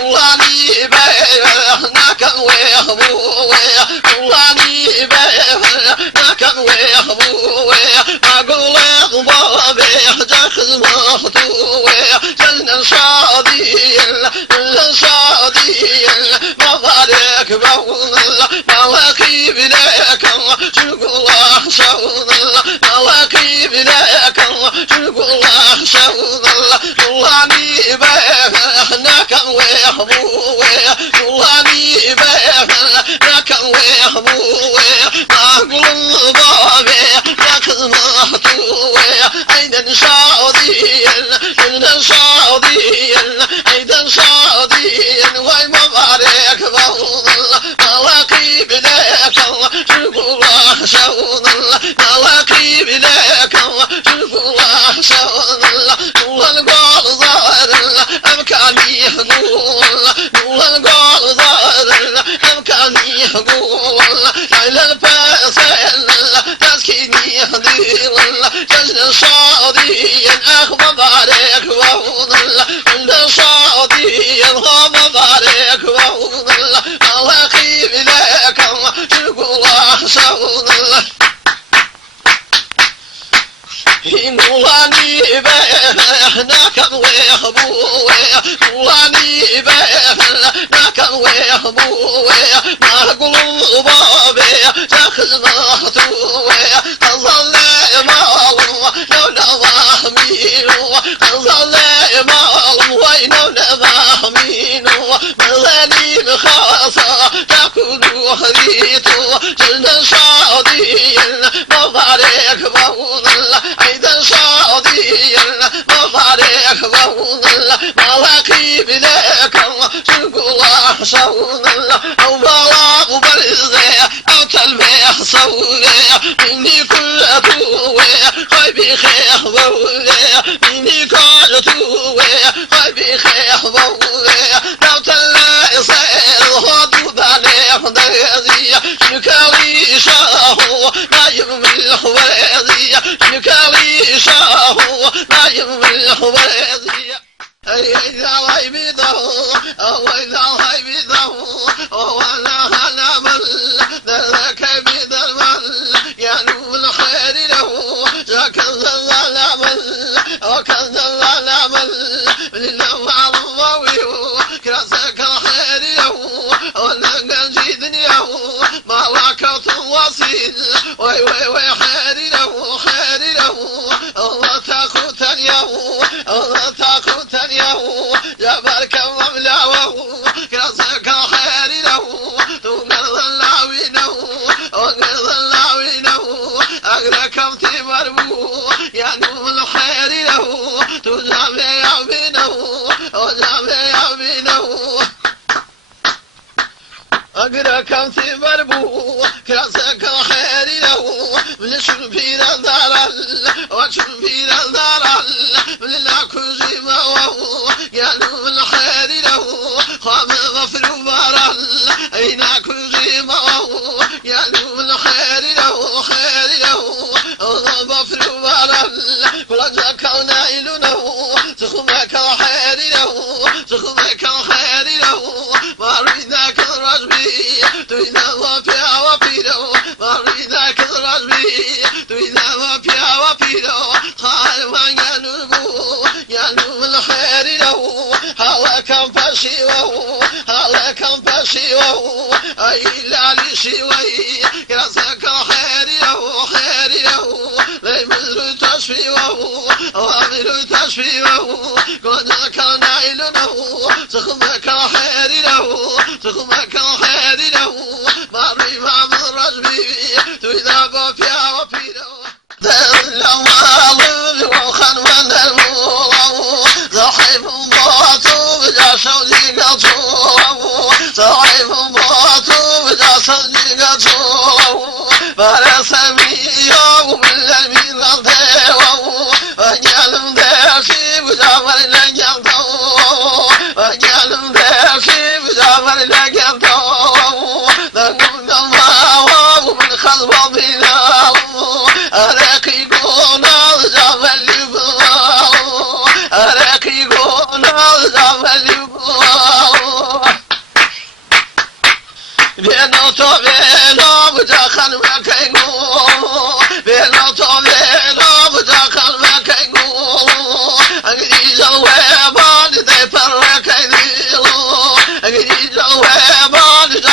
قولاني بينا كان ويهبويا قولاني بينا كان ويهبويا أقول ضبابي جاخذ مخطويا جلنا شاديا ما بارك بون الله مواكب لك تقول شون الله مواكب لك تقول شون الله قولاني بينا كان ويهبويا قولاني بينا كان ويهبويا ما أقول ضبابي جاخذ مخطويا أيضا شاديا أيضا شاديا وي مبارك بون الله مواكب لك تقول شون الله مواكب لك تقول شون الله نور القول ظهر الله أمكاني يقول الله نور القول ظهر الله أمكاني يقول الله ليلى الفاسل الله تسكيني يهدي الله جزل صاديا أخ مبارك بون الله عند صاديا مبارك بون الله مواكب لك تقول شون الله قولاني بينا كان ويهبويا قولاني بينا كان ويهبويا ما أقول بابي تاخذ مخطويا قال لي مالو لولا وهمينو قال لي مالو وينولا وهمينو ملاني بخاصة تاكلوا هريتو جلنا شاديا مبارك بون الله أيضا شاديا مبارك بون الله مواكب لك تقول شون الله أو بلاغ برزي أو تلميح صولي مني كل توي خيبي خيخ بولي مني كل توي خيبي خيخ بولي لو تلاقي صير هدو بالي خديزي شكالي شاهو نايم الحويزي شكالي شاهو نايم الحويزي إذا غيبته وإذا غيبته ولا هنمل ذلك بيد المل ينوب الخير له جاكز الظلمل وكز الظلمل لله عظموي كرسك الخير له ولقى جيدني له ما وكوت وصيل وي وي وي خير له خير له الله تاخذ اليوم الله تاخذ اليوم يا بارك مملاه كرسك الخير له تقرض اللاوينه وقرض اللاوينه أقركم تمربو يا نوم الخير له تجامع يمينه وجامع يمينه أقركم تمربو كرسك الخير له من شربين الضرر وشربين الضرر من لا كوزي وهو يا نوم الخير له قام غفر برر أين كوزي وهو يا نوم الخير له خير له غفر برر فلجك نائلونه تخمك الخير له تخمك الخير له ما ريدك الرجبي تريد وفيا وفيده ما ريدك الرجبي تريد وفيا وفيده قال وين نربو يا نوم الخير له هلا كم فشيوه هلا كم فشيوه أي لا لشيوه كرسك الخير له خير له ليمر تشفيه وامر تشفيه كونك نائلنه تخمك الخير له تخمك الخير له ما ريما من رجبي تريد وفيا وفيده دل وخن من المولى صاحب باطو بجا شوزي قطوله صاحب باطو بجا شوزي قطوله فرسمي يوم الذي غلطه وجعلم داشي بجا مرنا جلطه وجعلم داشي بجا مرنا جلطه ذنب دماه ومن خلبه بلاه أراكي قونا زعفل يبغاه أراكي قونا زعفل يبغاه 别闹错别闹不着喊我开工，别闹错别闹不着喊我开工，俺给你让外把你再帮我开的喽，俺给你让外把你这